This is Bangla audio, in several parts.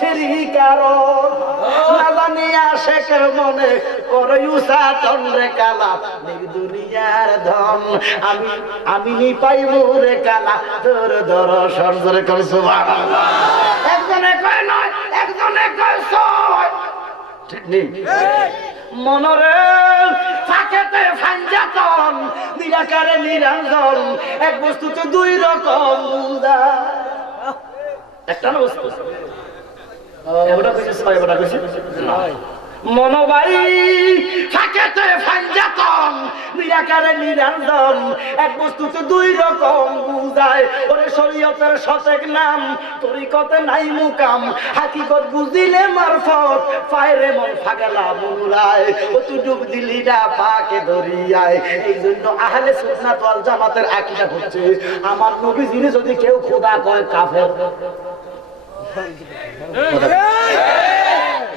খুশির কারণ না জানি আশেকের মনে করে উষা চন্দ্রে কালা দুনিয়ার ধন আমি নি পাইব রে কালা তোর দর্শন করে কর সুবহানাল্লাহ। একজনে কয় নয়, একজনে কয় ছয়, ঠিক নেই মনরে ফাঁকেতে ফাঞ্জাতন নিরাকারে নিরঞ্জন এক বস্তুতে দুই রকম বুঝা একটা না বস্তু এবারে কইছে ছয় এবারে কইছে নয় মনোবাই ফাঁকেতে ফাঞ্জাতন নিরাকারে নিরঞ্জন এক বস্তুতে দুই রকম বুঝায় ওরে শরীয়তের সঠিক নাম তরিকতে নাই মুকাম হাকিকত বুঝিলে মারফত পায়রে মন ফাগলা মুলায় ও তুই ডুব দিলি না পাকে দরিয়ায়। এই জন্য আহলে সুন্নাত ওয়াল জামাতের আকীদা হচ্ছে আমার নবীজির যদি কেউ খোদা কয় কাফের।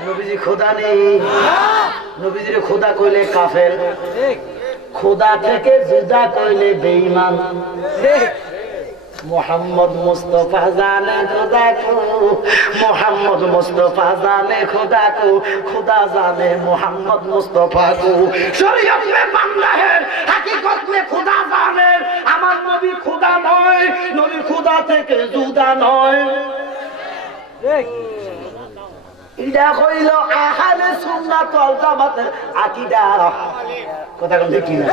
নবীজি খোদা নেই, নবীজির খোদা কইলে কাফের, খোদা থেকে জুদা কইলে বেঈমান। মোহাম্মদ মুস্তাফা জানে খোদা কো, মোহাম্মদ মুস্তাফা জানে খোদা কো, খোদা জানে মোহাম্মদ মুস্তাফা কো। শরীয়ত মে বান্দা হে হাকিকত মে খোদা জানে আমার নবী খোদা নয়, নবী খোদা থেকে জুদা নয়। এটা হইল আহলে সুন্নাত ওয়াল জামাতের আকীদা। কথা কোন ঠিক না?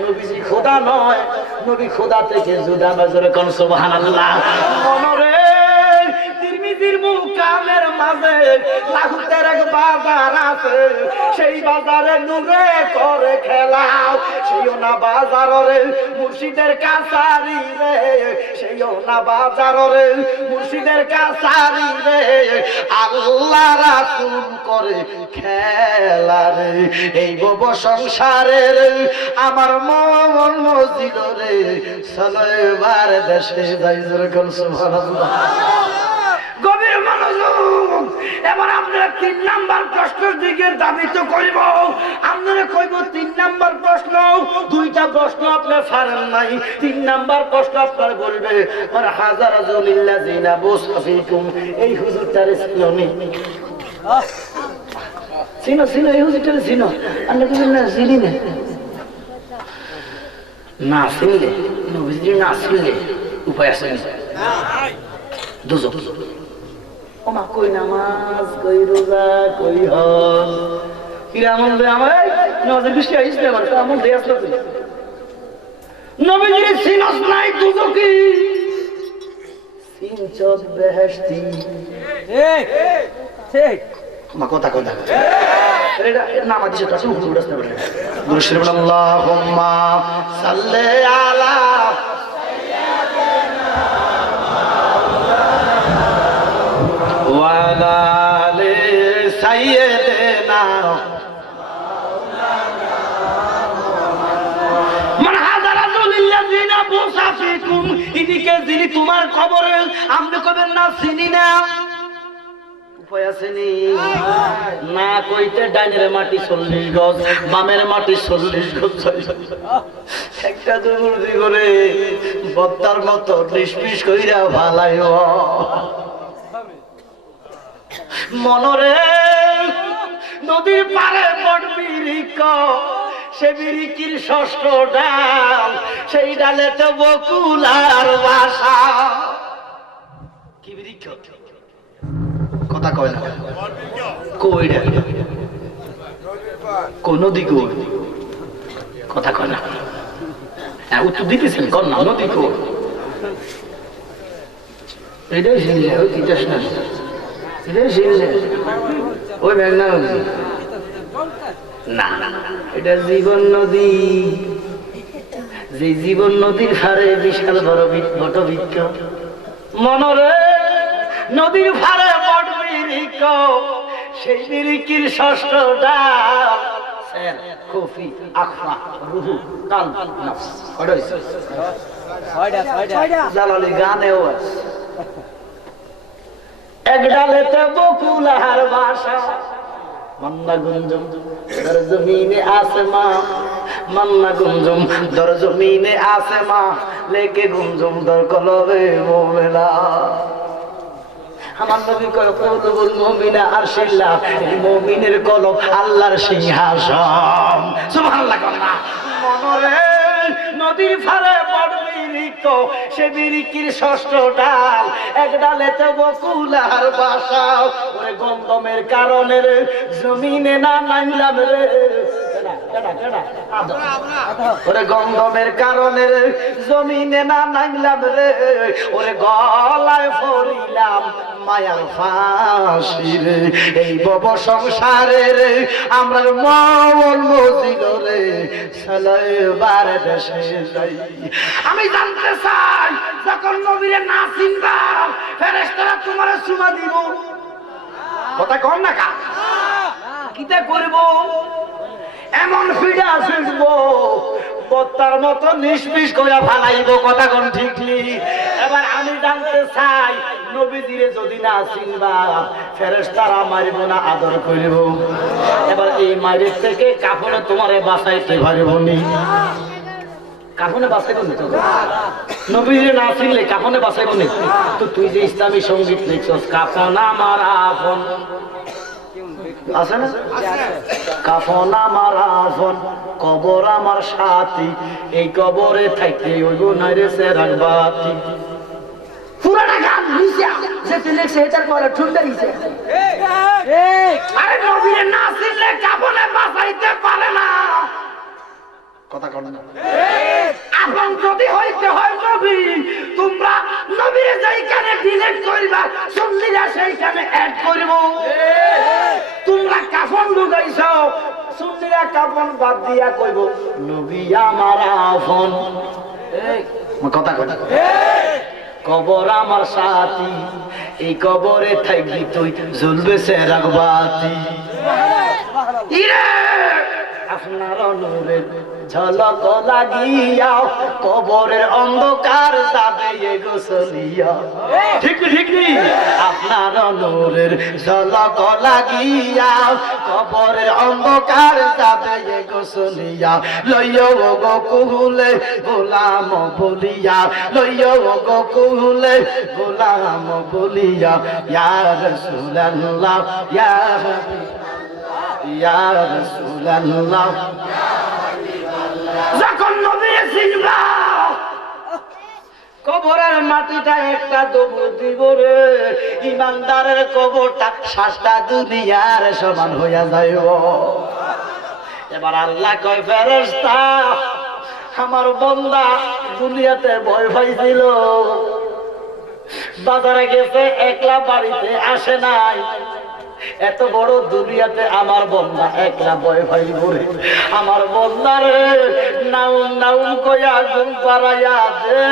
নবীজি খোদা নয়, নবী খোদা থেকে জুদা নজরে কোন সুবহানাল্লাহ। মনরে তিরমিজির মুকামের মাঝে লাহুতের এক বাজার আছে, সেই বাজারে নূরে করে খেলাও। সেইও না বাজারে মুর্শিদের কাছারি রে, সেইও না বাজারে মুর্শিদের কাছারি রে, আল্লাহ রাসূল করে খেলা রে। এই ভব সংসারের আমার মন মজিদ রে সলবার দেশে যাই জোরে কোন সুবহানাল্লাহ। গভীর মনোযোগ। এবার আপনারা 3 নাম্বার প্রশ্নের দিকে দাবিত করিব। আপনারা কইব 3 নাম্বার প্রশ্ন, 2টা প্রশ্ন আপনি পারেন নাই, 3 নাম্বার প্রশ্ন আপনারা বলবে আর হাজার আজলিল্লাযিনা বুসফিকুম। এই হুজুরটারে চিনি চিনো চিনো, এই হুজুরটারে চিনো? আপনি কি না চিনি না? না চিনলে নবীজি না চিনলে উপায় আছে না? দুজক ওমা কই নামাজ কই রোজা কই হজ কিরামন দে আমার নজর বৃষ্টি আইস না আমার আমল দে আসলো তুই নবীজির সিনস নাই দুজকি সিনচত বেহেশতি। ঠিক ঠিক মা কথা কথা এটা নামাজ দিছে তো শুরু করছ না বলে দুরুদ আল্লাহুম্মা সাল্লি আলা ওয়ালা আলি সাইয়্যিদিনা মান হাযা রাসূলুল্লাযিনা বুসাফিকুম। ইদিকে যিনি তোমার কবরে আপনি কবেন না চিনি না, উপায় আছে নি? না কইতে ডাইনের মাটি 40 গজ, বামের মাটি 40 গজ, একটা দুর্গি করে বত্তার মতো নিষ্পিস কইরা ভালাইও মনরে। নদীর পারে বড় বিরিক, সে বিরিকির 6ষ্ঠ ডাল, সেই ডালেতে বকুল আর বাসা। কি বিরিক? কথা কয় না কই রে কোন দিক কথা কয় না উত্তর দিতেছেন কোন না নদী কো এটাই শুনলে ওই তিতাস না এটাই শুনলে ওই মেঘনা নদী না, এটা জীবন নদী। যে জীবন নদীর ধারে বিশাল বড় বটবৃক্ষ মনরে, নদীর ধারে বট বিরিক, সেই বিরিকির 6ষ্ঠ ডাল কফি আখরা রুহু কাল নফস জালালি গানেও আছে। এক ডালেতে বকুল আর বাসা, মান্না গুঞ্জুম দর জমিনে আসমা, মান্না গুঞ্জুম দর জমিনে আসমা, লেকে গুঞ্জুম দর কলবে মোমেলা। আমার নবী কয় কুলুবুল মুমিনা আরশিল্লাহ, এই মুমিনের কলব আল্লাহর সিংহাসন। সুবহানাল্লাহ। মনরে নদীর ফারে বড় বিরিক্ষ, সে বিরিকির ষষ্ঠ ডাল, এক ডালেতে বকুল আর বাসা। ওরে গন্ধমের কারণে রে জমিনে না নামলাম রে, ওরে গন্ধমের কারণে রে জমিনে না নামলাম রে, ওরে গলায় পড়িলাম মায়ার ফাঁসি রে। এই বব সংসারে রে আমরা মন মজিল রে সালাইবার দেশে যাই। আমি জানতে চাই যখন নবীরে না চিনবা ফেরেশতারা তোমারে চুমা দিব, কথা কম না কা কিটা করব? এমন ফিডা ফিরবো বত্তার মতো নিষ্পিস কইরা ফালাইব, কথা কোন ঠিক নেই। এবার আমি জানতে চাই নবীজিরে যদি না চিনবা ফেরেশতারা মারিব না আদর করিব? এবার এই মাইরের থেকে কাফনে তোমারে বাঁচাইতে পারিব নি? কাফনে বাঁচাইব নি? তো নবীজিরে না চিনলে কাফনে বাঁচাইব নি? তো তুই যে ইসলামী সঙ্গীত লিখছস, কাফন আমার আপন আছে না? কাফন আমার আপন, কবর আমার সাথী, এই কবরে থাকতে ওইগো নাই রে সেরার বাতি। পুরাটা গান নিছে যে তুই লিখছে এটার পরে ঠুনটা দিছে। আরে নবীরে না চিনলে কাফনে বাঁচাইতে পারে না, কথা কন না। আপন যদি হইতে হয় নবী, তোমরা নবীরে যেইখানে ডিলিট করিবা সুন্নিরা সেইখানে অ্যাড করিব। তোমরা কাফন ঢুকাইছো, সুন্নিরা কাফন বাদ দিয়া কইব নবী আমার আপন, কথা কন। কবর আমার সাথী, এই কবরে থাকবি তুই জ্বলবে সেরাগ বাতি। ইরে আপনার নূরের ঝলক লাগিয়া কবরের অন্ধকার যাবে এগো চলিয়া। ঠিক ঠিক নেই? আপনার নূরের ঝলক লাগিয়া কবরের অন্ধকার যাবে এগো চলিয়া। লইও গো কুহুলে গোলাম বলিয়া, লইও গো কুহুলে গোলাম বলিয়া। ইয়া রাসূলুল্লাহ ইয়া ইয়া রাসূলুল্লাহ। যখন নবী চিনবা কবরের মাটিটা একটা দবু দিব রে, ইমানদারের কবরটা 7টা দুনিয়ার সমান হইয়া যাইব। এবার আল্লাহ কয় ফেরেশতা আমার বান্দা দুনিয়াতে ভয় পাইছিল, বাজারে গেছে একলা, বাড়িতে আসে নাই। এত বড় দুনিয়াতে আমার বন্দা একলা ভয় পাইব রে। আমার বন্দারে নাউম নাউম কইয়া ঘুম পাড়াইয়া দে,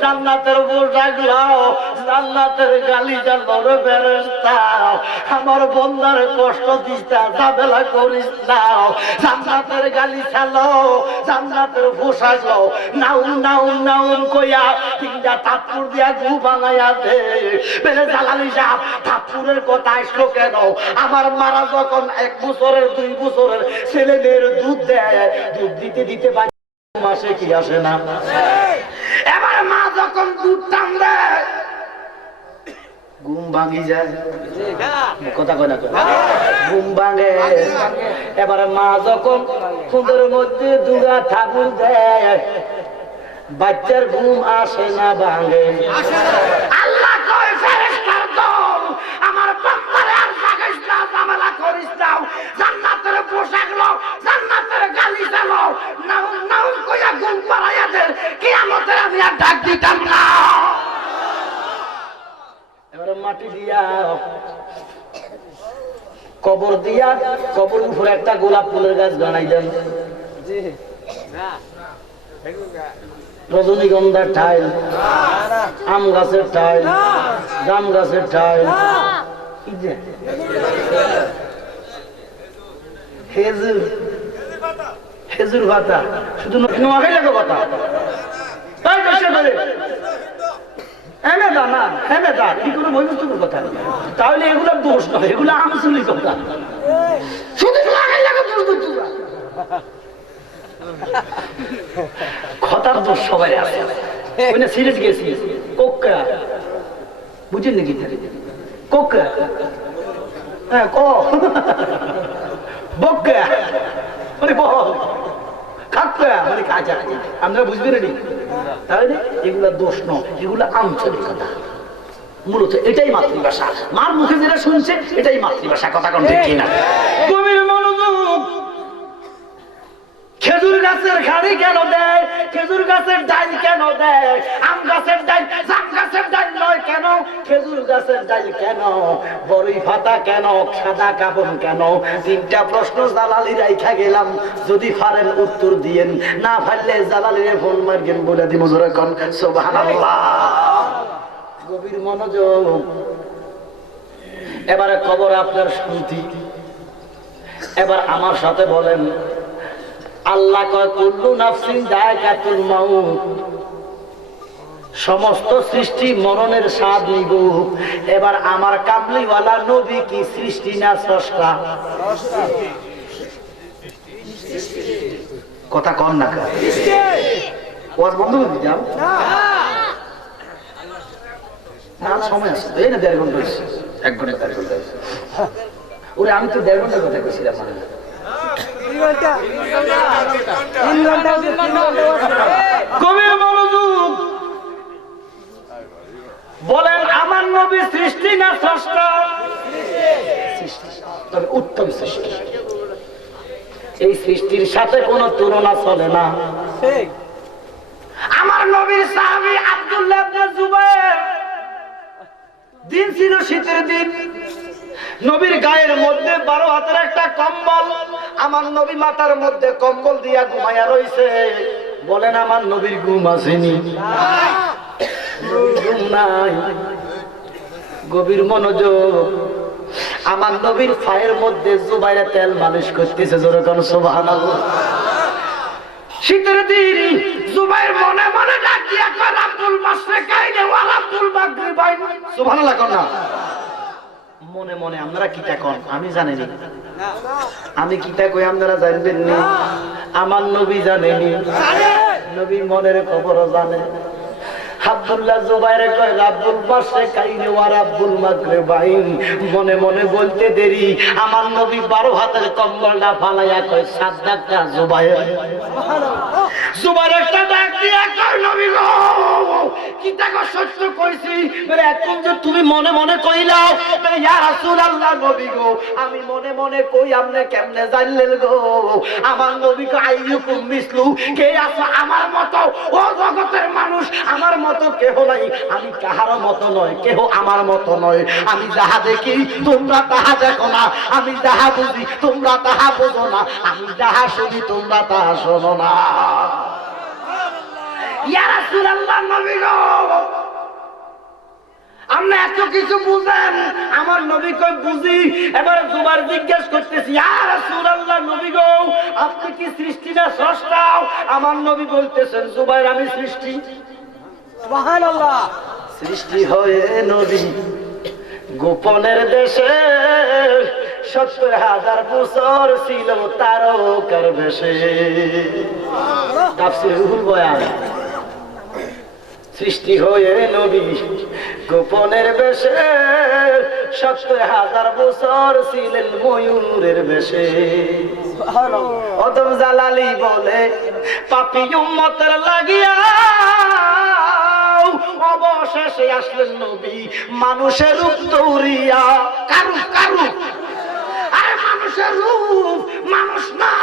জান্নাতের পোশাক লাও, জান্নাতের গালি জানো রে ফেরেশতা। আমার বন্দার কষ্ট দিস না, ঝামেলা করিস না, জান্নাতের গালি চালো, জান্নাতের পোশাক লাও, নাউম নাউম নাউম কইয়া 3টা থাপ্পড় দিয়া ঘুম বানাইয়া দে। বেরে জালালি সাহেব থাপ্পড়ের কথা আসলো কেন? আমার মারা যখন 1 বছরের 2 বছরের ছেলে মেয়ের দুধ দেয়, দুধ দিতে দিতে মাসে কি আসে না? এবার মা যখন দুধ টান দেয় ঘুম ভাঙি যায়, কথা কয় না, ঘুম ভাঙে। এবার মা যখন খুদের মধ্যে দুগা ঠাকুর দেয়, বাচ্চার ঘুম আসে না, ভাঙে। আল্লাহ কয় ফেরেশতার দল আমার বান্দারে আর জাগাইস না, ঝামেলা করিস না, জান্নাতের পোশাক লও, জান্নাতের গালি চালো, নাউম নাউম কইয়া ঘুম পাড়াইয়া দে, কিয়ামতে আমি আর ডাক দিতাম না। এবারে মাটি দিয়া কবর দিয়া, কবর উপরে একটা গোলাপ ফুলের গাছ বানাইলেন, রজনীগন্ধার ঠাইল, আম গাছের ঠাইল, জাম গাছের ঠাইল, খেজুর, খেজুর পাতা, শুধু নোয়াখাই লাগে কথা। তাহলে এগুলো দোষ নয়, এগুলো আমসুলি কথা। কথার দোষ সবাই আছে। সিরিজ গেছি কোকা বুঝেন নাকি? কোকা হ্যাঁ ক বকা মানে বল কাকা মানে কাজা আমরা বুঝবেন নি তাহলে এগুলা দোষ নয় এগুলা আঞ্চলিকতা মূলত এটাই মাতৃভাষা মার মুখে যেটা শুনছে এটাই মাতৃভাষা কথা কোন ঠিক কিনা গভীর মনোযোগ খেজুর গাছের খাড়ি কেন দেয় খেজুর গাছের ডাল কেন দেয় আম গাছের ডাল জাম গাছের ডাল নয় কেন খেজুর গাছের ডাল কেন বড়ই পাতা কেন সাদা কাপড় কেন তিনটা প্রশ্ন জালালি রাইখা গেলাম যদি পারেন উত্তর দিয়েন না পারলে জালালিরে ফোন মারবেন বলে দিব জোরে কোন সুবহানাল্লাহ গভীর মনোযোগ এবারে খবর আপনার শুনতি এবার আমার সাথে বলেন আল্লাহ কয় কুল্লু নাফসিন যায়কাতুল মাউত সমস্ত সৃষ্টি মরণের স্বাদ নিব এবার আমার কামলিওয়ালা নবী কি সৃষ্টি না স্রষ্টা কথা কম না ওয়াজ বন্ধ করে দিলাম না সময় আছে এই না 1.5 ঘন্টা 1 ঘন্টা 1.5 ঘন্টা ওরে আমি তো 1.5 ঘন্টার কথা কইছিলাম মানে গভীর মনোযোগ বলেন আমার নবী সৃষ্টি না স্রষ্টা তবে উত্তম সৃষ্টি এই সৃষ্টির সাথে কোনো তুলনা চলে না আমার নবীর সাহাবী আব্দুল্লাহ ইবনে জুবায়ের দিন ছিল শীতের দিন নবীর গায়ের মধ্যে 12 হাতের একটা কম্বল আমার নবী মাথার মধ্যে কম্বল দিয়া ঘুমায়া রইছে বলেন আমার নবীর ঘুম আসেনি ঘুম নাই গভীর মনোযোগ আমার নবীর পায়ের মধ্যে জুবাইরে তেল মালিশ করতেছে জোরে কোন সুবহানাল্লাহ শীতের দিন জুবাইর মনে মনে ডাক দিয়া কয় রাব্বুল মাশরিকাইনি ওয়া রাব্বুল মাগরিবাইনি সুবহানাল্লাহ কোন না মনে মনে আপনারা কিটা কোন আমি জানি না আমি কিটা কই আপনারা জানবেন না আমার নবী জানেনি নবী মনের খবরও জানে আব্দুল্লাহ জুবাইর কয় রাব্বুল মাশরিকাইনি ওয়া রাব্বুল মাগরিবাইনি মনে মনে বলতে দেরি আমার নবী 12 হাতের কম্বলটা ফালাইয়া কয় সাদ্দাকা জুবাইর সুবহানাল্লাহ জুবাইর একটা ডাক দিয়া কয় নবী গো কিটা কো সত্য কইছি মানে এখন যে তুমি মনে মনে কইলাও মানে ইয়া রাসূলুল্লাহ নবী গো আমি মনে মনে কই আপনি কেমনে জানলেন গো আমার নবী কয় আইয়ুকুম মিসলু কে আছে আমার মতো ও জগতের মানুষ আমার মতো কেহ নাই আমি কাহার মতো নয় কেহ আমার মতো নয় আমি যাহা দেখি তোমরা তাহা দেখো না আমি যাহা বুঝি তোমরা তাহা বোঝো না আমি যাহা শুনি তোমরা তাহা শোনো না ইয়া রাসূলুল্লাহ নবী গো আপনি এত কিছু বুঝেন আমার নবী কই বুঝি এবারে জুবাইর জিজ্ঞেস করতেছি ইয়া রাসূলুল্লাহ নবী গো আপনি কি সৃষ্টি না স্রষ্টা আমার নবী বলতেছেন জুবাইর আমি সৃষ্টি সুবহানাল্লাহ সৃষ্টি হয়ে নবী গোপনের দেশে 70,000 বছর ছিল তারকার বেশে তাফসীর রুহুল বয়ান সৃষ্টি হয়ে নবী গোপনের বেশে 70,000 বছর ছিলেন ময়ূরের বেশে সুবহানাল্লাহ অদম জালালি বলে পাপী উম্মতের লাগিয়া অবশেষে আসলেন নবী মানুষের রূপ ধরিয়া কারু কারু আর মানুষের রূপ মানুষ না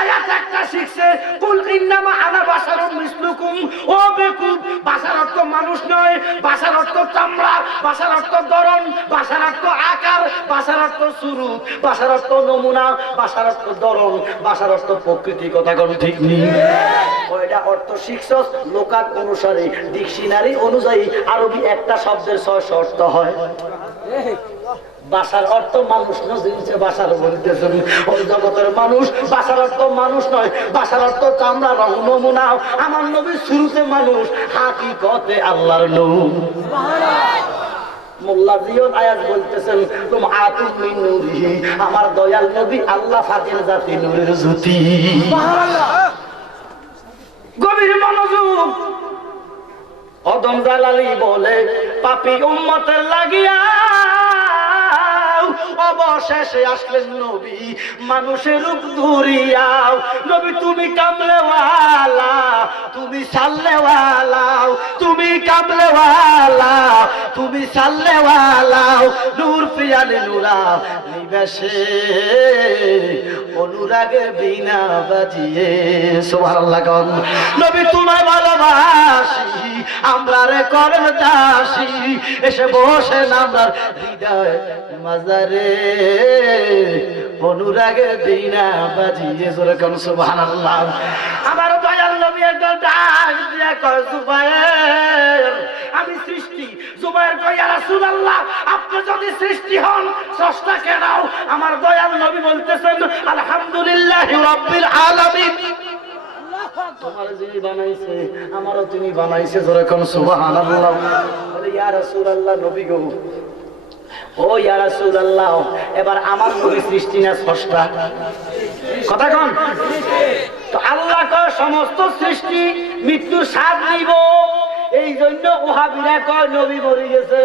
আয়াত একটা শিখছে কুল ইন্নামা আনা বাশারুম মিসলুকুম ও বেকুব বাশার অর্থ মানুষ নয় বাশার অর্থ চামড়া বাশার অর্থ ধরন বাশার অর্থ আকার বাশার অর্থ সুরূপ বাশার অর্থ নমুনা বাশার অর্থ ধরন বাশার অর্থ প্রকৃতি কথা কোন ঠিক নেই ওইটা অর্থ শিখছস লোকাত অনুসারে ডিকশনারি অনুযায়ী আরবি একটা শব্দের 6 অর্থ হয় বাসার অর্থ মানুষ নজিলছে বাসার বলতেছেন ওই জগতের মানুষ বাসার অর্থ মানুষ নয় বাসার অর্থ চামড়া রং নমুনা আমার নবীর শুরুতে মানুষ হাকিকতে আল্লাহর নূর সুবহানাল্লাহ মোল্লা জিয়দ আয়াত বলতেছেন তুম আতুম মিন নূরিহি আমার দয়াল নবী আল্লাহ পাকের জাতি নূরের জ্যোতি সুবহানাল্লাহ গভীর মনোযোগ অদম জালালি বলে পাপী উম্মতের লাগিয়া শেষে আসলেন নবী মানুষের রূপ ধরিয়াও। নবী তুমি কামলেওয়ালা, তুমি সাল্লেওয়ালা, তুমি কামলেওয়ালা, তুমি সাল্লেওয়ালা, নূর পিয়ালে নুরা নিবেশে অনুরাগের বিনা বাজিয়ে। সুবহানাল্লাহ। নবী তোমায় ভালোবাসি, আমরা রে করেন দাসী, এসে বসেন আমরা হৃদয় মাজারে অনুরাগের বিনা বাজিয়ে। জোরে কোন সুবহানাল্লাহ। আমার দয়াল নবী একটা ডাক দিয়া কয় জুবায়ের আমি সৃষ্টি। জুবায়ের কয় ইয়া রাসূলুল্লাহ আপনি যদি সৃষ্টি হন স্রষ্টা কেন? আমার দয়াল নবী বলতেছেন আলহামদুলিল্লাহি রাব্বিল আলামিন। তোমার যিনি বানাইছে আমারও তিনি বানাইছে। জোরে কোন সুবহানাল্লাহ। বলে ইয়া রাসূলুল্লাহ নবী গো, ও ইয়া রাসূলুল্লাহ এবার আমার নবী সৃষ্টি না স্রষ্টা? কথা কোন? তো আল্লাহ কয় সমস্ত সৃষ্টি মৃত্যু স্বাদ নিব, এই জন্য ওহাবীরা কয় নবী মরে গেছে।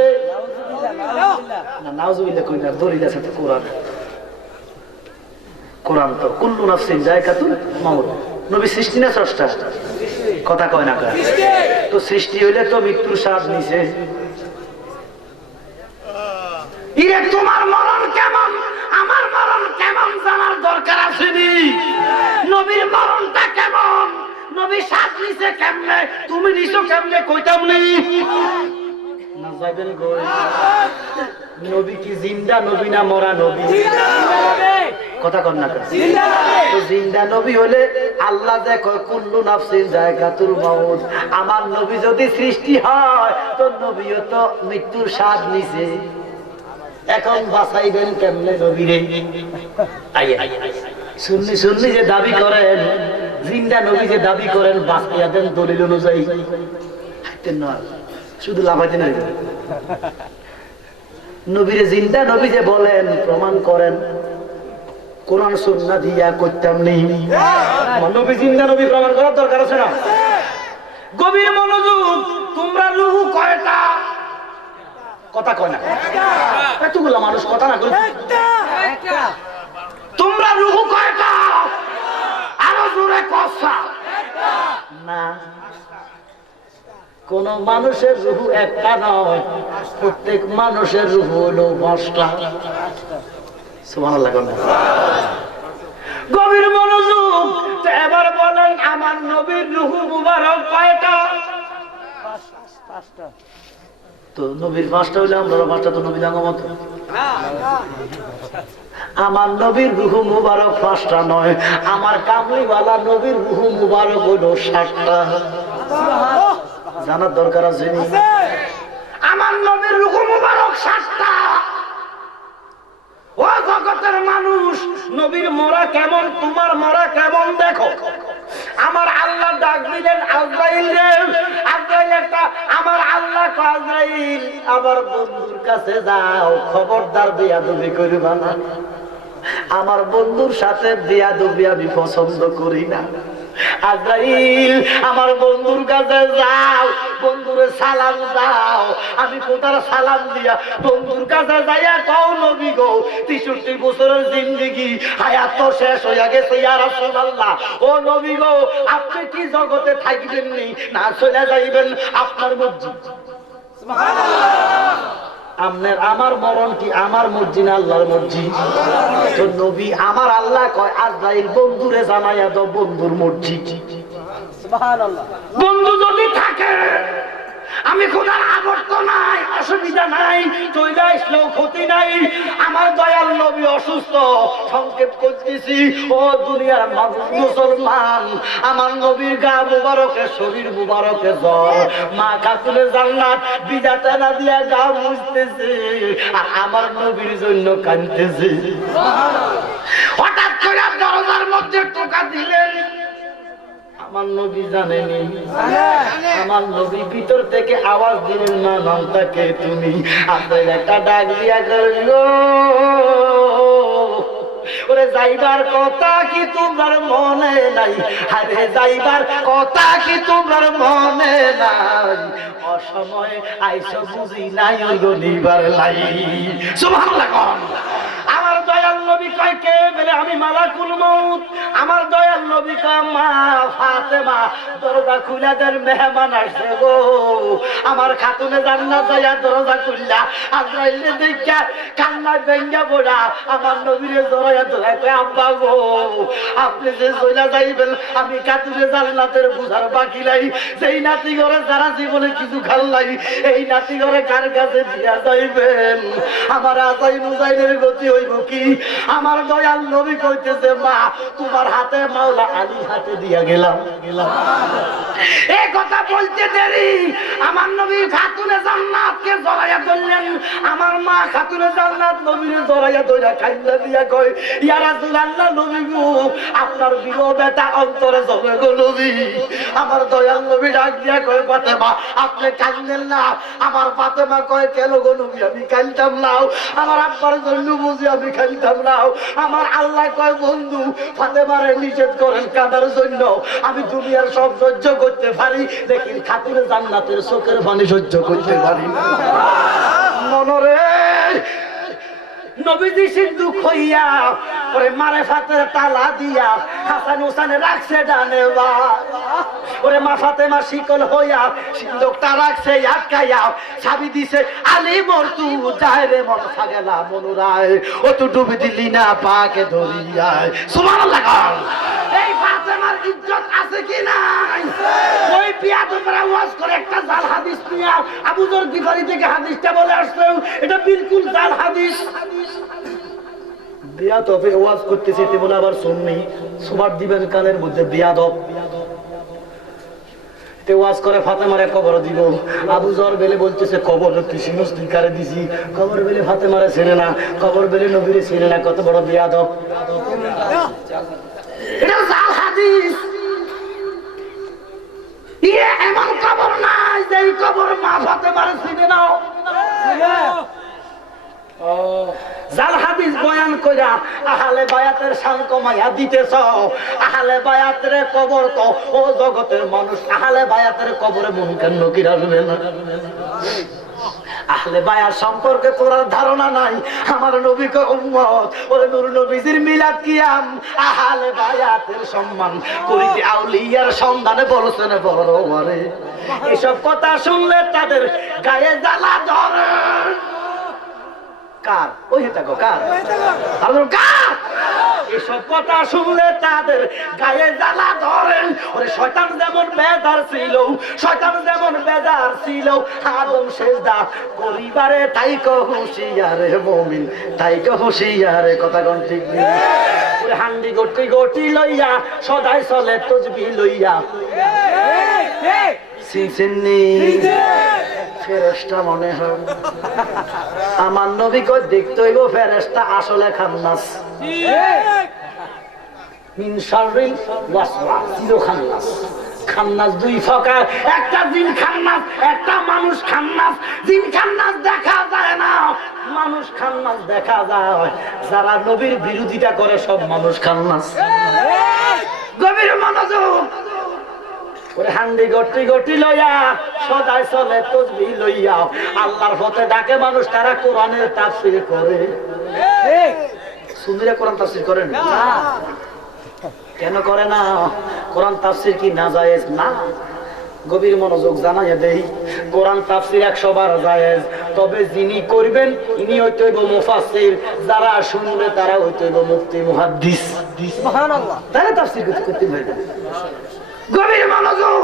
না নাউজুবিল্লাহ কই না, দলিল আছে তো কোরআন। কোরআন তো কুল্লু নাফসিন যায়কাতুল মাউত। নবী সৃষ্টি না স্রষ্টা? কথা কয় না। তো সৃষ্টি হইলে তো মৃত্যুর স্বাদ নিছে। ইরে তোমার মরণ কেমন আমার মরণ কেমন জানার দরকার আছে নি? নবীর মরণটা কেমন, নবী স্বাদ নিছে কেমনে, তুমি নিছো কেমনে কইতাম নি? না যাবেন কই? নবী কি জিন্দা নবী না মরা নবী? কথা কন না। জিন্দা নবী হলে আল্লাহ যে কয় কুল্লু নাফসিন যায়কাতুল মাউত, আমার নবী যদি সৃষ্টি হয় তো নবীও তো মৃত্যুর স্বাদ নিছে। এখন বাঁচাইবেন কেমনে নবীরে? সুন্নি সুন্নি যে দাবি করেন, জিন্দা নবী যে দাবি করেন, বাঁচিয়ে দেন দলিল অনুযায়ী। শুধু লাফাইতে নাই, নবীরে জিন্দা নবী যে বলেন প্রমাণ করেন কোরআন সুন্নাহ দিয়া করতাম নেই। নবী জিন্দা নবী প্রমাণ করার দরকার আছে না? গভীর মনোযোগ। তোমরা রূহ কয়টা? কথা কয় না। এতগুলো মানুষ কথা না কই। তোমরা রূহ কয়টা? আরো জোরে কথা। না, কোন মানুষের রূহ একটা নয়, প্রত্যেক মানুষের রূহ হলো 5টা। সুবহানাল্লাহ। গভীর মনোযোগ। তো এবার বলেন আমার নবীর রূহ মুবারক কয়টা? 5টা। তো নবীর 5টা হইলে আমরা 5টা তো নবী দাঙ্গা মত। আমার নবীর রূহ মুবারক 5টা নয়, আমার কামলিওয়ালা নবীর রূহ মুবারক হলো 7টা। জানার দরকার আছে। আমার নবীর রূহ মুবারক 7টা। ও জগতের মানুষ, নবীর মরা কেমন তোমার মরা কেমন দেখো। আমার আল্লাহ ডাক দিলেন আজরাইল রে। আজরাইল একটা আমার আল্লাহ আজরাইল আমার বন্ধুর কাছে যাও, খবরদার বেয়াদবি করবা না। আমার বন্ধুর সাথে বেয়াদবি আমি পছন্দ করি না। আজরাইল আমার বন্ধুর কাছে যাও, বন্ধুরে সালাম দাও। আমি কোথার সালাম দিয়া বন্ধুর কাছে যাইয়া কও নবী গো 63 বছরের জিন্দেগি হায়াত তো শেষ হইয়া গেছে ইয়া রাসূলুল্লাহ। ও নবী গো আপনি কি জগতে থাকবেন নি না চলে যাইবেন আপনার মসজিদ? সুবহানাল্লাহ। আমার মরণ কি আমার মর্জি না আল্লাহর মর্জি? তো নবী আমার আল্লাহ কয় আজরাইল বন্ধুরে জানাইয়া দাও বন্ধুর মর্জি। সুবহানাল্লাহ। বন্ধু যদি থাকে আমি খোদার আবর্ত নাই, অসুবিধা নাই, চলে আসলেও ক্ষতি নাই। আমার দয়াল নবী অসুস্থ, সংক্ষেপ করতেছি। ও দুনিয়ার মুসলমান, আমার নবীর গা মুবারকে শরীর মুবারকে জ্বর, মা খাতুনে জান্নাত বিদাতা না দিয়া গা মুছতেছে আর আমার নবীর জন্য কাঁদতেছে। হঠাৎ করে দরজার মধ্যে টোকা দিলেন। আমার নবী জানেনি, আমার নবী ভিতর থেকে আওয়াজ দিলেন না নামটাকে তুমি। আপনার একটা ডাক দিয়া করল, ওরে যাইবার কথা কি তোমার মনে নাই? আরে যাইবার কথা কি তোমার মনে নাই? অসময়ে আইসো বুঝি নাই ওই গনিবার লাই। সুবহানাল্লাহ। আমার নবী কয় কে? বলে আমি মালাকুল মউত। আমার দয়াল নবী কয় মা ফাতেমা দরজা খুলে দেন, মেহমান আসছে গো। আমার খাতুনে জান্নাত যাইয়া দরজা খুললা আজরাইলে দেখা কান্না ভেঙ্গা পড়া আমার নবীরে জড়াইয়া ধরে কয় আব্বা গো আপনি যে চইলা যাইবেন আমি খাতুনে জান্নাতের বুঝার বাকি নাই। সেই নাতি ঘরে যারা জীবনে কিছু খাল নাই এই নাতি ঘরে কার কাছে দিয়া যাইবেন? আমার আজাই মুজাইনের গতি হইব কি? আমার দয়াল নবী কইতেছে মা তোমার হাতে মাওলা আলী হাতে দিয়া গেলাম। এই কথা বলতে দেরি আমার নবী খাতুনে জান্নাতকে জড়াইয়া ধরলেন। আমার মা খাতুনে জান্নাত নবীরে জড়াইয়া ধইরা কান্না দিয়া কয় ইয়া রাসূলুল্লাহ নবী গো আপনার বিরহ ব্যথা অন্তরে জমে গো নবী। আমার দয়াল নবী ডাক দিয়া কয় ফাতেমা আপনি কাঁদেন না। আমার ফাতেমা কয় কেন গো নবী আমি কাঁদতাম না, আমার আব্বার জন্য বুঝি আমি কাঁদতাম না। আমার আল্লাহ কয় বন্ধু ফাতেমারে নিষেধ করেন কাঁদার জন্য, আমি দুনিয়ার সব সহ্য করতে পারি লেকিন খাতুনে জান্নাতের চোখের পানি সহ্য করতে পারি না। মনরে নবীজি সিন্ধু হইয়া ওরে মারেফাতের তালা দিয়া হাসান হুসাইন রাখছে ডানে বা ওরে মা ফাতেমা শিকল হইয়া সিন্ধুকটা রাখছে আটকাইয়া চাবি দিছে আলী মরতু যায় রে মন থাকেলা মনুরায় ও তু ডুবি দিলি না পাকে ধরিয়ায়। সুবহানাল্লাহ। এই ফাতেমার ইজ্জত আছে কি নাই? ওই পিয়াদরা ওয়াজ করে একটা জাল হাদিস নিয়া আবু যর গিফারি থেকে হাদিসটা বলে আসছে এটা বিলকুল জাল হাদিস। বিয়াদব ওয়াজ করতেছে তে বলে আবার সুন্নি সুবার দিবেন কানের মধ্যে বিয়াদব তে ওয়াজ করে ফাতেমারে কবর দিব। আবু যর বেলে বলতেছে কবর কৃষি মুস্তিকারে দিছি, কবর বেলে ফাতেমারে চেনে না, কবর বেলে নবীরে চেনে না, কত বড় বিয়াদব। এটা জাল হাদিস। ইয়ে এমন কবর নাই যে কবর মা ফাতেমারে চিনে নাও। জাল হাদিস বয়ান কইরা আহলে বায়াতের শান কমাইয়া দিতেছ। আহলে বায়াতের কবর তো ও জগতের মানুষ আহলে বায়াতের কবরে মুনকার নকির আসবে না। আহলে বায়াত সম্পর্কে তোর ধারণা নাই। আমার নবীকে উম্মত ওরে নূর নবীজির মিলাদ কিয়াম আহলে বায়াতের সম্মান করিতে আউলিয়ার সন্ধানে বলছেন বড় মারে। এসব কথা শুনলে তাদের গায়ে জ্বালা ধরে। কার? ওই হেতাকো কার? কার? এসব কথা শুনলে তাদের গায়ে জ্বালা ধরেন। ওরে শয়তান যেমন বেজার ছিল, শয়তান যেমন বেজার ছিল আদম সেজদা করিবারে তাই কো হুঁশিয়ারে মুমিন তাই কো হুঁশিয়ারে। কথা কোন ঠিক নেই? ওরে হান্ডি গটি গটি লইয়া সদাই চলে তসবিহ লইয়া সিনসিনি ফেরেশতা মনে হয়। আমার নবী কই দেখতে হইব ফেরেশতা আসলে খান্নাস মিন শাররিল ওয়াসওয়াস জিরো খান্নাস। খান্নাস দুই প্রকার, একটা জিন খান্নাস একটা মানুষ খান্নাস। জিন খান্নাস দেখা যায় না, মানুষ খান্নাস দেখা যায়। যারা নবীর বিরোধিতা করে সব মানুষ খান্নাস। গভীর মনোযোগ। ওরে হান্ডি গটি গটি লইয়া সদাই চলে তসবিহ লইয়া আল্লাহর পথে ডাকে মানুষ। তারা কোরআনের তাফসীর করে। সুন্নিরা কোরআন তাফসীর করেন না? কেন করে না? কোরআন তাফসীর কি নাজায়েজ? না। গভীর মনোযোগ জানাইয়া দেই কোরআন তাফসীর 100 বার জায়েজ, তবে যিনি করবেন ইনি হইতে হইব মুফাসসির, যারা শুনবে তারা হইতে হইব মুফতি মুহাদ্দিস। সুবহানাল্লাহ। তারা তাফসীর করতে পারবে। গভীর মনোযোগ।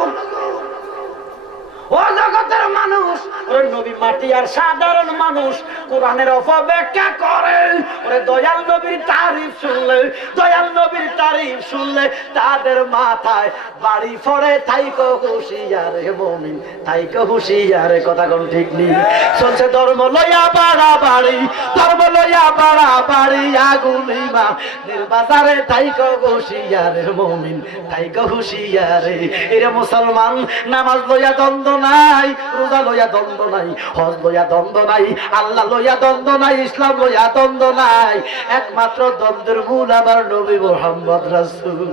ও জগতের মানুষ ওরে নবী মাটি আর সাধারণ মানুষ কোরআনের অপব্যাখ্যা করে। ওরে দয়াল নবীর তারিফ শুনলে, দয়াল নবীর তারিফ শুনলে তাদের মাথায় বাড়ি পড়ে। তাই কো হুঁশিয়ারে মুমিন তাই কো হুঁশিয়ারে। কথা কোন ঠিক নেই? চলছে ধর্ম লইয়া বাড়া বাড়ি, ধর্ম লইয়া বাড়া বাড়ি আগুলিমা নির্বাচারে। তাই কো হুঁশিয়ারে মুমিন তাই কো হুঁশিয়ারে। এরে মুসলমান নামাজ লইয়া দ্বন্দ্ব নাই, রোজা লইয়া দ্বন্দ্ব নাই, হজ লইয়া দ্বন্দ্ব নাই, আল্লাহ লইয়া দ্বন্দ্ব নাই, ইসলাম লইয়া দ্বন্দ্ব নাই। একমাত্র দ্বন্দ্বের মূল আমার নবী মুহাম্মদ রাসূল।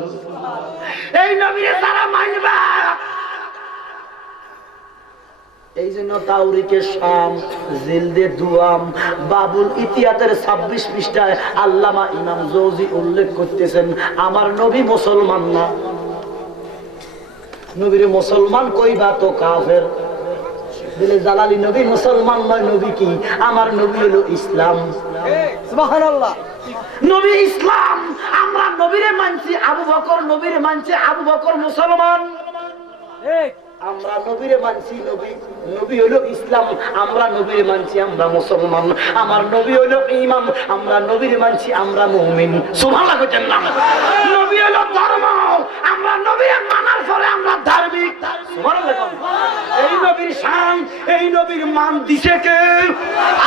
এই নবীর যারা মানবা এই জন্য তাওরিকে শাম, জিলদে দুয়াম, বাবুল ইতিহাসের 26 পৃষ্ঠায় আল্লামা ইমাম জৌজি উল্লেখ করতেছেন, আমার নবী মুসলমান না। নবীর মুসলমান কইবা তো কাফের। বলে জালালি নবী মুসলমান নয়, নবী কি? আমার নবী হলো ইসলাম। সুবহানাল্লাহ। নবী ইসলাম, আমরা নবীরে মানছি, আবু বকর নবীরে মানছে, আবু বকর মুসলমান। আমরা নবীরে মানছি, নবী হলো ইসলাম, আমরা নবীরে মানছি, আমরা মুসলমান। আমার নবী হলো ইমাম, আমরা নবীরে মানছি, আমরা মুমিন। সুবহানাল্লাহ কইতেন না? নবী হলো ধর্ম, আমরা নবীরে মানার পরে আমরা ধার্মিক। সুবহানাল্লাহ। এই নবীর শান, এই নবীর মান দিছে কে?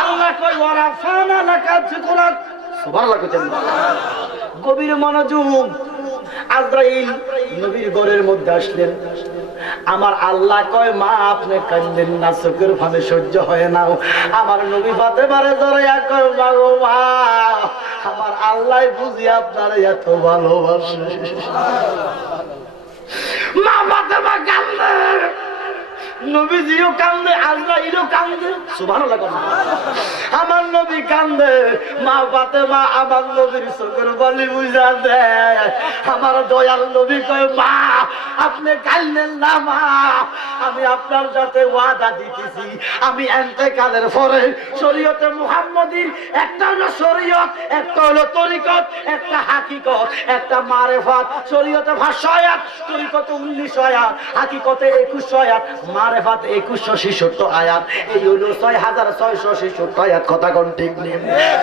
আল্লাহ কয় ওয়ারাফানা লাকা যিকরাক। সুবহানাল্লাহ কইতেন না? গভীর মনোযোগ। আজরাইল নবীর ঘরের মধ্যে আসলেন। আমার আল্লাহ কয় মা আপনি কান্দেন না, চোখের ফানে সহ্য হয় না। আমার নবী ফাতেমারে জড়াইয়া কয় মা গো মা, আমার আল্লাহ বুঝি আপনারে এত ভালোবাসে। মা ফাতেমা কান্দে, নবীজিও কান্দে, আজরাইলও কান্দে। সুবহানাল্লাহ। আমার নবী কান্দে, মা ফাতেমা আমার নবীর চোখের বালি বুঝা দেয়। আমার দয়াল নবী কয় মা আপনি কাঁদলেন না মা, আমি আপনার সাথে ওয়াদা দিতেছি, আমি ইন্তেকালের পরে শরীয়তে মুহাম্মদীর একটা হলো শরীয়ত, একটা হলো তরিকত, একটা হাকিকত, একটা মারেফাত। শরীয়তে 500 আয়াত, তরিকতে 1900 আয়াত, হাকিকতে 2100 আয়াত, মারেফাত 2166 আয়াত। এই হলো 6666 আয়াত। কথা কোন ঠিক নেই?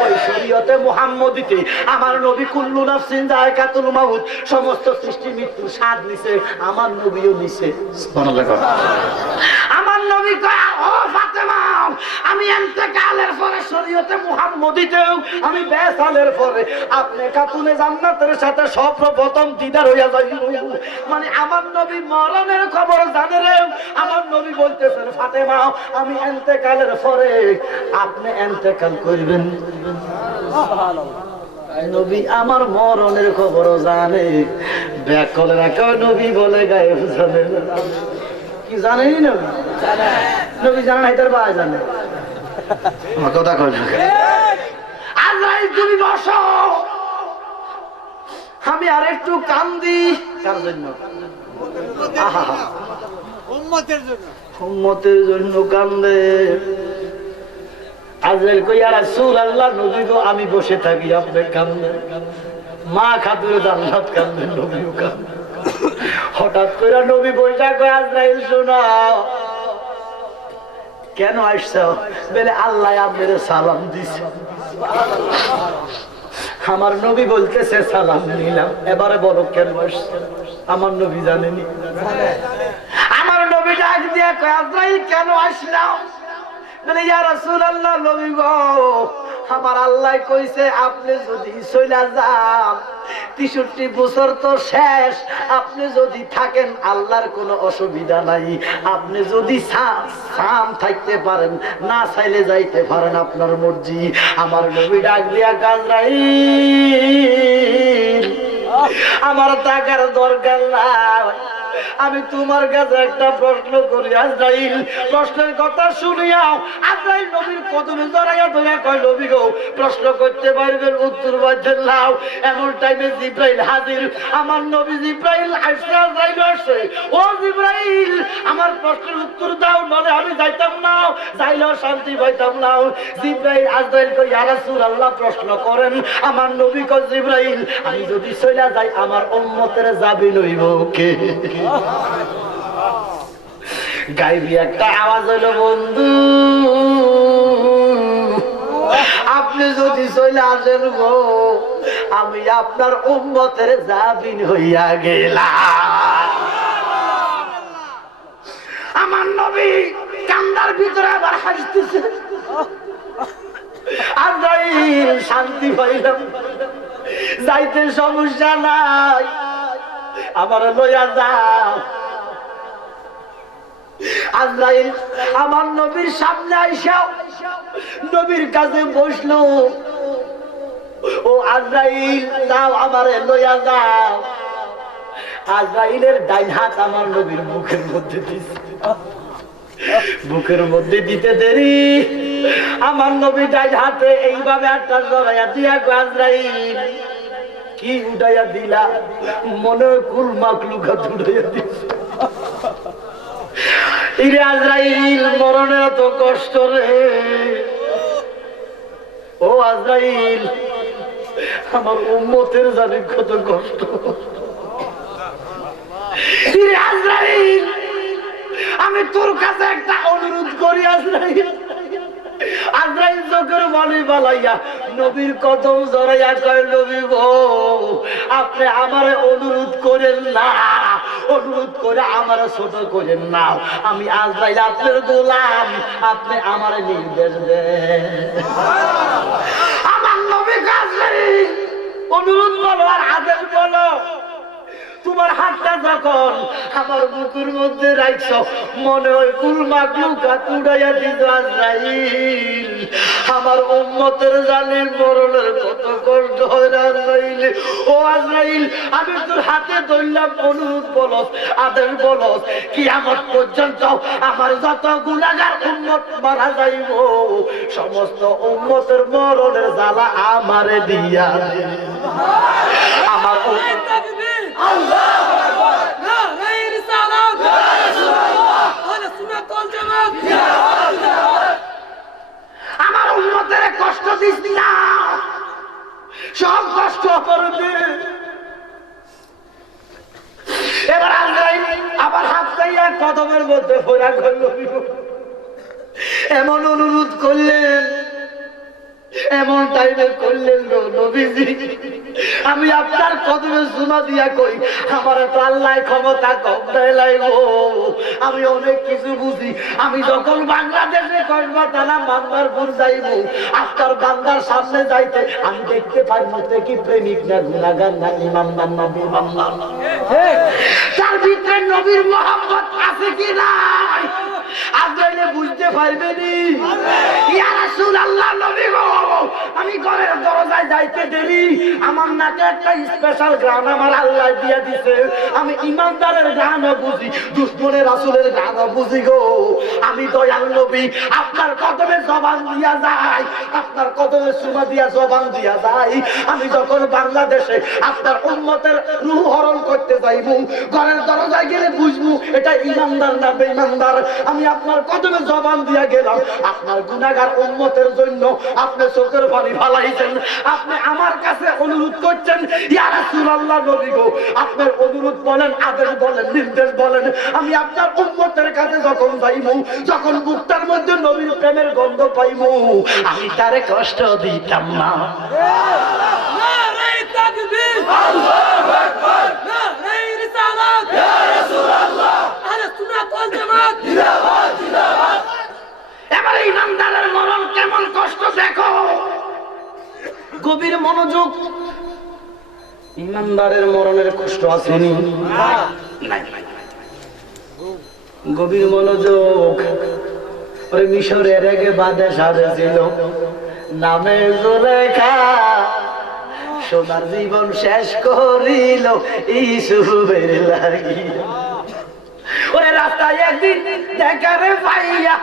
ওই শরীয়তে মুহাম্মদীতে আমার নবী কুল্লু নাফসিন যায়কাতুল মাউত, সমস্ত সৃষ্টি মৃত্যু স্বাদ নিছে, আমার নবীও নিছে। সুবহানাল্লাহ। আমার নবী কয় ও ফাতেমা, আমি ইন্তেকালের পরে শরীয়তে মুহাম্মদীতেও, আমি বেসালের পরে আপনি খাতুনে জান্নাতের সাথে সর্বপ্রথম দিদার হইয়া যাইব। মানে আমার নবী মরণের খবর জানে রে। আমার নবী বলতেছেন ফাতেমা আমি ইন্তেকালের পরে আপনি ইন্তেকাল করবেন। সুবহানাল্লাহ। নবী আমার মরণের খবরও জানে, ব্যাকলে রাখা নবী বলে গায়ে জানে কি জানেনি নবী? নবী জানে না, তার ভাই জানে। আমার কথা কই না। আজরাইল তুমি বসো, আমি আর একটু কান্দি। কার জন্য? আহা উম্মতের জন্য। উম্মতের জন্য কান্দে। আজরাইল কই ইয়া রাসূলুল্লাহ, নবী গো আমি বসে থাকি আপনি কান্দেন। মা খাতুনে জান্নাত কান্দেন, নবীও কান্দেন। হঠাৎ করে নবী বইটা কয় আজরাইল শোনো, কেন আসছো? বলে আল্লাহ আপনারে সালাম দিছে। আমার নবী বলতেছে সালাম নিলাম। এবারে বলো কেন আসছো? আমার নবী জানেনি। আমার নবী ডাক দিয়ে কয় আজরাইল কেন আসলাম? বলে ইয়া রাসূলুল্লাহ, নবী গো আমার আল্লাহ কইছে আপনি যদি চইলা যান 63 বছর তো শেষ, আপনি যদি থাকেন আল্লাহর কোনো অসুবিধা নাই। আপনি যদি সাম থাকতে পারেন, না চাইলে যাইতে পারেন, আপনার মর্জি। আমার নবী ডাক দিয়া আজরাইল আমার টাকার দরকার নাই, আমি তোমার কাছে একটা প্রশ্ন করি। আজরাইল প্রশ্নের কথা শুনিয়াও আজরাইল নবীর কদমে জড়াইয়া ধরে কয় নবী গো প্রশ্ন করতে পারবেন, উত্তর বলতে নাও। এমন টাইমে জিব্রাইল হাজির। আমার নবী জিব্রাইল আসছে, আজরাইল আসছে। ও জিব্রাইল আমার প্রশ্নের উত্তর দাও, নলে আমি যাইতাম না, যাইলেও শান্তি পাইতাম না। জিব্রাইল আজরাইল কয় ইয়া রাসূলুল্লাহ প্রশ্ন করেন। আমার নবী কয় জিব্রাইল আমি যদি চইলা যাই আমার উম্মতের যাবি লইব কে? গাইবি একটা আওয়াজ হলো বন্ধু আপনি যদি চলে আসেন গো আমি আপনার উম্মতের জাবিন হইয়া গেলাম। আমার নবী কান্দার ভিতরে আবার হাসতেছে। আজরাইল শান্তি পাইলাম, যাইতে সমস্যা নাই, আমার লইয়া যাও। আজরাইল আমার নবীর সামনে আইসা নবীর কাছে বসলো। ও আজরাইল যাও আমারে লইয়া যাও। আজরাইলের ডাইন হাত আমার নবীর মুখের মধ্যে দিছে। বুকের মধ্যে দিতে দেরি আমার নবী ডাই হাতে এইভাবে একটা জড়াইয়া দিয়া আজরাইল কি উঠাইয়া দিলা মনে কুল মাকলুকা উঠাইয়া দিস ইরে আজরাইল মরণের তো কষ্ট রে ও আজরাইল আমার উম্মতের জানি কত কষ্ট ইরে আজরাইল আমি তোর কাছে একটা অনুরোধ করি আজরাইল আজরাইল চোখের বালি বালাইয়া নবীর কদম জড়াইয়া কয় নবী গো আপনি আমার অনুরোধ করেন না অনুরোধ করে আমার ছোট করেন না আমি আজরাইল আপনার গোলাম আপনি আমার নির্দেশ দেন আমার নবী আজরাইল অনুরোধ বলো আর আদেশ বলো তোমার হাতটা যখন আমার বুকের মধ্যে রাখছ মনে হয় কুল মাকলুকা উড়াইয়া দিত আজরাইল আমার উম্মতের জালিম মরণের কত কষ্ট হয় আজরাইল ও আজরাইল আমি তোর হাতে ধরলাম অনুরোধ বলস আদেশ বলস কিয়ামত পর্যন্ত আমার যত গুনাহগার উম্মত মারা যাইব সমস্ত উম্মতের মরণের জ্বালা আমারে দিয়া দে আমার আল্লাহু আকবার লা গায়র সালাত ইয়া রাসূলুল্লাহ আহলে সুন্নাত ওয়াল জামাত জিন্দাবাদ আমার উম্মতের কষ্ট দিস না সব কষ্ট করবে এবার আজরাইল আবার হাত চাইয়া কদমের মধ্যে ফোরা করল এমন অনুরোধ করলেন এমন টাইমে করলেন নবীজি আমি আপনার কদমে সুনা দিয়া কই আমার তো আল্লাহ ক্ষমতা কম দেয় লাগবো আমি অনেক কিছু বুঝি আমি যখন বাংলাদেশে কসবা থানা মান্দারপুর যাইব আপনার বান্দার সামনে যাইতে আমি দেখতে পাই মতে কি প্রেমিক না গুনাহগার না ইমানদার না বেঈমানদার তার ভিতরে নবীর মোহাম্মত আছে কি নাই আজরাইলে বুঝতে পারবেনি ইয়া রাসূলুল্লাহ নবী গো আমি ঘরের দরজায় যাইতে দেরি আমার নাকে একটা স্পেশাল গান আমার আল্লাহ দিয়া দিছে আমি ইমানদারের গানও বুঝি দুশমনের রাসূলের গানও বুঝি গো আমি দয়াল নবী আপনার কদমে জবান দিয়া যাই আপনার কদমে সুমা দিয়া জবান দিয়া যাই আমি যখন বাংলাদেশে আপনার উম্মতের রূহ হরণ করতে যাইব ঘরের দরজায় গেলে বুঝবো এটা ইমানদার না বেঈমানদার আমি আপনার কদমে জবান দিয়া গেলাম আপনার গুনাহগার উম্মতের জন্য আপনি চোখের পানি ফালাইছেন আপনি আমার কাছে অনুরোধ করছেন ইয়া রাসূলুল্লাহ নবী গো আপনার অনুরোধ বলেন আদেশ বলেন নির্দেশ বলেন আমি আপনার উম্মতের কাছে যখন যাইব যখন বুকটার মধ্যে নবীর প্রেমের গন্ধ পাইব আমি তারে কষ্ট দিতাম না নারে তাকবীর আল্লাহু আকবার নারে রিসালাত ইয়া রাসূলুল্লাহ আহলে সুন্নাত ওয়াল জামাত জিন্দাবাদ জিন্দাবাদ এবারে ইমানদারের মরণ কেমন কষ্ট দেখো গভীর মনোযোগ ইমানদারের মরণের কষ্ট আসেনি নাই গভীর মনোযোগ ওই মিশরের এক বাদশা ছিল নামে জুলেখা সোনার জীবন শেষ করিল ইউসুফের লাগিয়া ওরে রাস্তায় একদিন দেখারে পাইয়া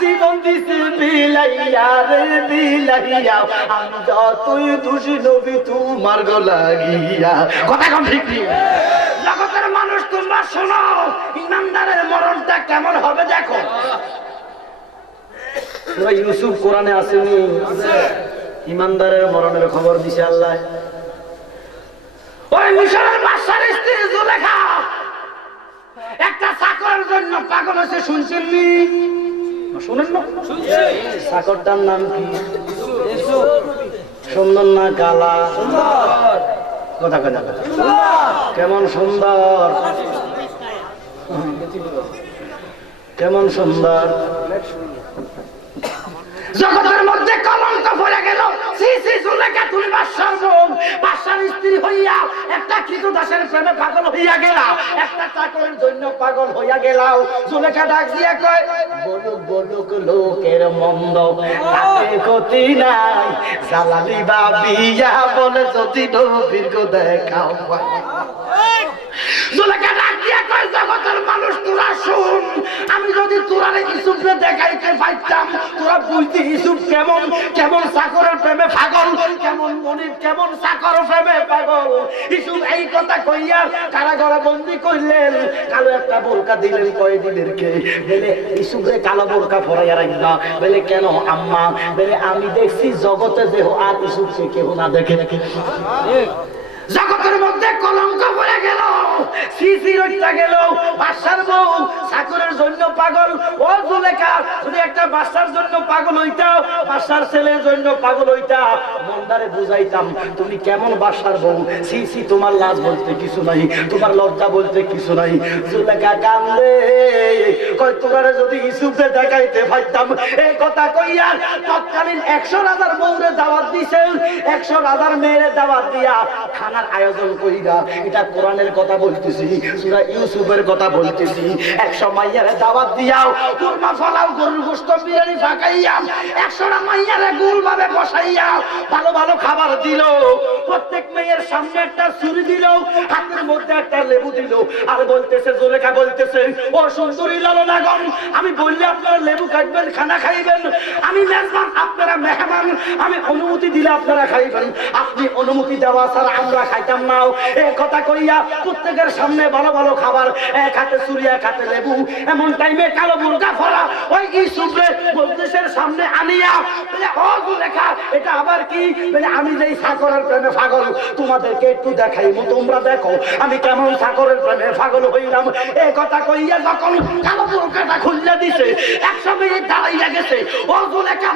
জীবন দিছে বিলাইয়া রে বিলাইয়া আমি যতই দোষী নবী তোমার গো লাগিয়া কথা কম ঠিক নেই জগতের মানুষ তোমরা শোনো ইমানদারের মরণটা কেমন হবে দেখো সূরা ইউসুফ কোরআনে আসেনি ইমানদারের মরণের খবর দিছে আল্লাহ ওই মিশরের বাদশার স্ত্রী জুলেখা একটা চাকরের জন্য পাগল হয়েছে শুনছেননি শুনেন না চাকরটার নাম কি সুন্দর না কালা কথা কথা কেমন সুন্দর কেমন সুন্দর জগতের মধ্যে কলঙ্ক পড়ে গেল জুলেখা তুমি বাদশার বউ বাদশার স্ত্রী হইয়া একটা কৃতদাসের প্রেমে পাগল হইয়া গেলা একটা চাকরের জন্য পাগল হইয়া গেলাও জুলেখা ডাক দিয়া কয় বলুক বলুক লোকের মন্দ তাতে ক্ষতি নাই জালালি বাবিয়া বলে যদি নবীর গো দেখাও জুলেখা ডাক দিয়া কয় জগতের মানুষ তোরা শুন, আমি যদি তোরা ইউসুফকে দেখাইতে পাইতাম তোরা বুঝতি ইউসুফ কেমন কেমন চাকরের প্রেমে পাগল, কেমন মনিব কেমন চাকরের প্রেমে পাগল। ইউসুফ এই কথা কইয়া কারাগারে বন্দি করলেন, কালো একটা বোরকা দিলেন কয়েদিদেরকে, বলে ইউসুফরে কালো বোরকা পরাইয়া রাখবা। বলে কেন আম্মা? বলে আমি দেখছি জগতে দেহ আর ইউসুফকে কেউ না দেখে। জগতের মধ্যে কলঙ্ক পড়ে গেল, সিসি রইটা গেল। বাদশার বউ চাকরের জন্য পাগল। ও জুলেখা, যদি একটা বাদশার জন্য পাগল হইতাও, বাদশার ছেলের জন্য পাগল হইতা, মন্দারে বুঝাইতাম তুমি কেমন বাদশার বউ। সিসি, তোমার লাজ বলতে কিছু নাই, তোমার লজ্জা বলতে কিছু নাই। জুলেখা কান্দে, কয় তোমরা যদি ইউসুফে দেখাইতে পাইতাম। এই কথা কইয়া তৎকালীন 100 রাজার বউরে দাওয়াত দিছে, 100 রাজার মেয়েরে দাওয়াত দিয়া খানার আয়োজন কইরা। এটা কোরআনের কথা বলতেছি, সূরা ইউসুফের কথা বলতেছি। 100 মাইয়ারে দাওয়াত দিয়াও, কুরমা ফলাও, গরুর গোশত, বিরিয়ানি ফাকাইয়া 100টা মাইয়ারে গোলভাবে বসাইয়া ভালো ভালো খাবার দিল। প্রত্যেক মেয়ের সামনে একটা ছুরি দিল, হাতের মধ্যে একটা লেবু দিল, আর বলতেছে, জুলেখা বলতেছে, ও সুন্দরী লালনাগণ, আমি বললে আপনারা লেবু কাটবেন, খানা খাইবেন। আমি মেজবান, আপনারা মেহমান। আমি অনুমতি দিলে আপনারা খাইবেন, আপনি অনুমতি দেওয়া ছাড়া আমরা খাইতাম না। এই কথা কইয়া প্রত্যেকের সামনে ভালো ভালো খাবার, এক হাতে ছুরি এক হাতে লেবু। এমন টাইমে কালো বোরকা পরা ওই ইউসুফরে মজলিসের সামনে আনিয়া বলে, ও জুলেখা, এটা আবার কি? বলে আমি যেই চাকরের প্রেমে পাগল, তোমাদেরকে একটু দেখাইবো, তোমরা দেখো আমি কেমন চাকরের প্রেমে পাগল হইলাম। এই কথা কইয়া যখন কালো বোরকাটা খুললে দিছে, 100 মিনিট দাঁড়াইয়া গেছে। ও জুলেখা